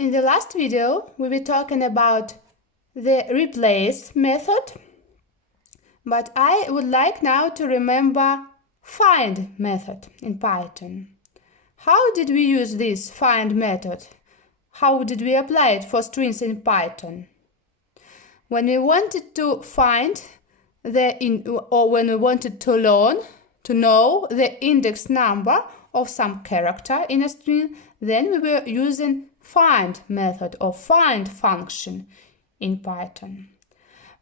In the last video, we were talking about the replace method, but I would like now to remember find method in Python. How did we use this find method? How did we apply it for strings in Python? When we wanted to find when we wanted to learn, to know the index number of some character in a string, then we were using find method or find function in Python.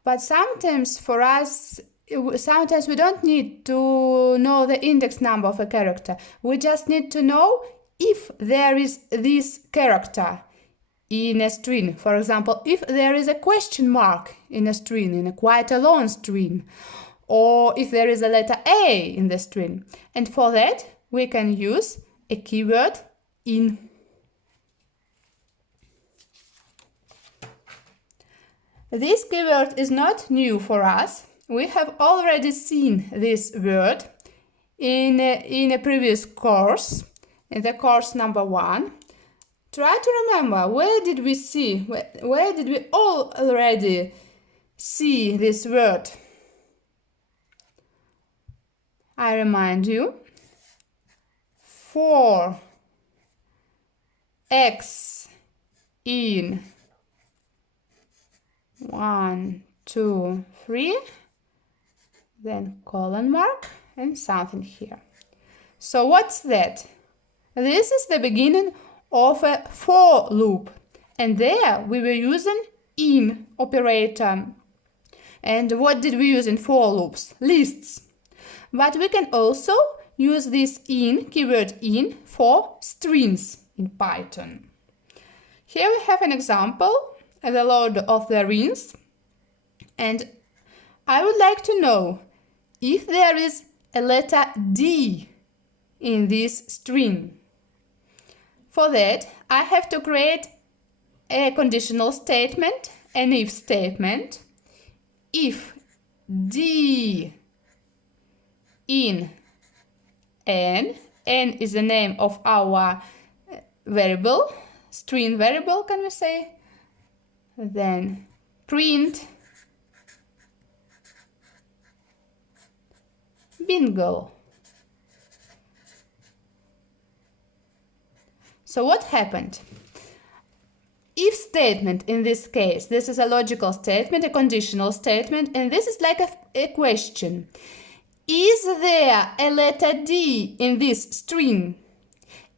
But sometimes we don't need to know the index number of a character. We just need to know if there is this character in a string. For example, if there is a question mark in a string, in a quite a long string, or if there is a letter A in the string. And for that, we can use a keyword in. This keyword is not new for us. We have already seen this word in a previous course, in the course number 1. Try to remember, where did we already see this word? I remind you, for x in 1, 2, 3, then colon mark and something here. So what's that? This is the beginning of a for loop, and there we were using in operator. And what did we use in for loops? Lists. But we can also use this in, keyword in, for strings in Python. Here we have an example, the load of the rings, and I would like to know if there is a letter D in this string. For that, I have to create a conditional statement, an if statement. If D in n is the name of our variable, string variable, can we say, then print bingo. So what happened? If statement in this case, this is a logical statement, a conditional statement, and this is like a question. Is there a letter D in this string?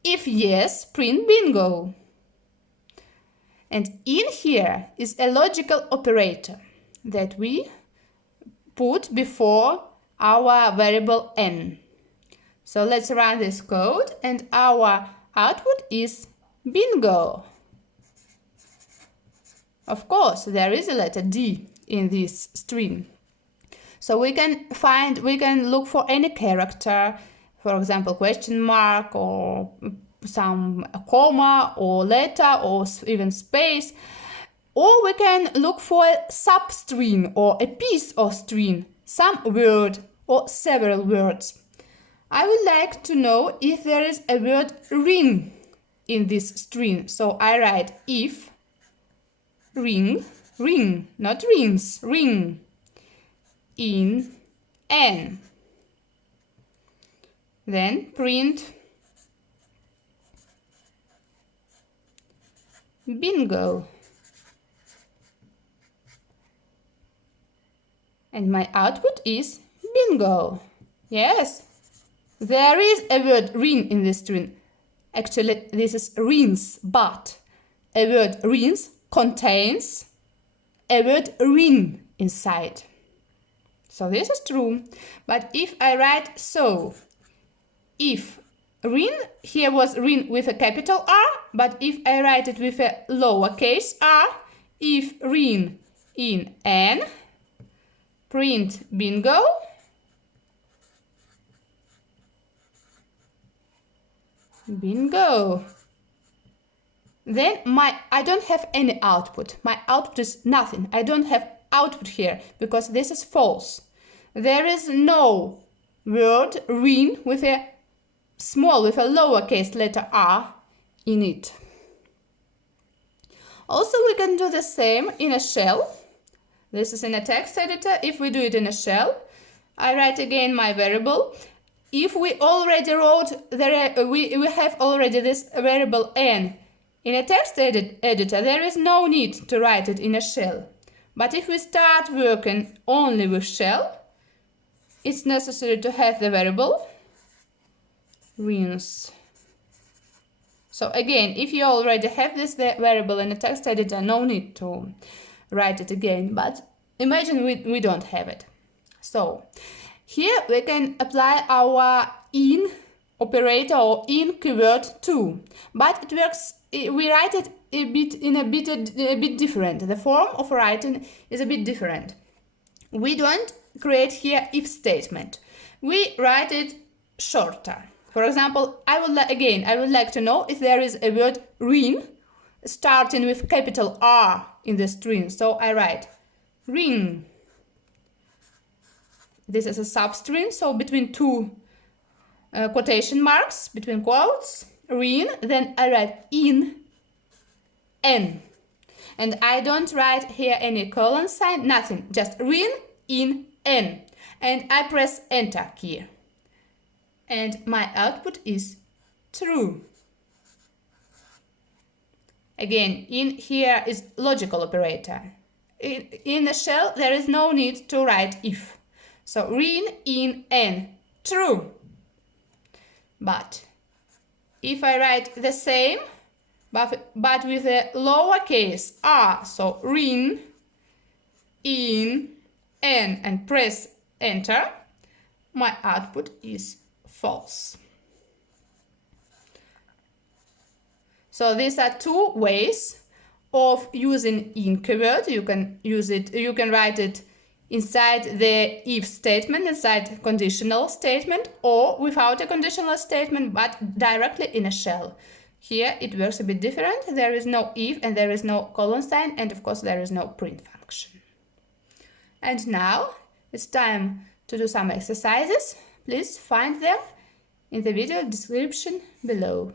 If yes, print bingo. And in here is a logical operator that we put before our variable n. So let's run this code, and our output is bingo. Of course, there is a letter D in this string. So we can look for any character, for example, question mark or some comma or letter or even space. Or we can look for a substring or a piece of string, some word or several words. I would like to know if there is a word ring in this string. So I write if ring, not rings, ring in n. Then print bingo. And my output is bingo. Yes, there is a word ring in this string. Actually, this is rings, but a word rings contains a word ring inside. So this is true. But if I write so, if ring, here was ring with a capital R, but if I write it with a lowercase r, if ring in n, print bingo. Bingo. Then I don't have any output. My output is nothing. I don't have output here because this is false. There is no word ring with a lowercase letter r in it. Also, we can do the same in a shell. This is in a text editor. If we do it in a shell, I write again my variable. If we already wrote, we have already this variable n in a text editor, there is no need to write it in a shell. But if we start working only with shell, it's necessary to have the variable rinse. So again, if you already have this variable in a text editor, no need to write it again. But imagine we don't have it. So here we can apply our in operator or in keyword too. But it works. We write it a bit different. The form of writing is a bit different. We don't create here if statement. We write it shorter. For example, I would like to know if there is a word ring starting with capital R in the string. So I write ring. This is a substring, so between two quotation marks, between quotes, ring, then I write in, n. And I don't write here any colon sign, nothing, just ring, in, n. And I press enter key. And my output is true. Again, in here is logical operator. In the shell, there is no need to write if. So ring, in, n, true. But if I write the same, but with a lowercase r, so ring, in, n, and press enter, my output is false. So these are two ways of using in keyword. You can write it inside the if statement, inside conditional statement, or without a conditional statement, but directly in a shell. Here it works a bit different. There is no if and there is no colon sign, and of course there is no print function. And now it's time to do some exercises. Please find them in the video description below.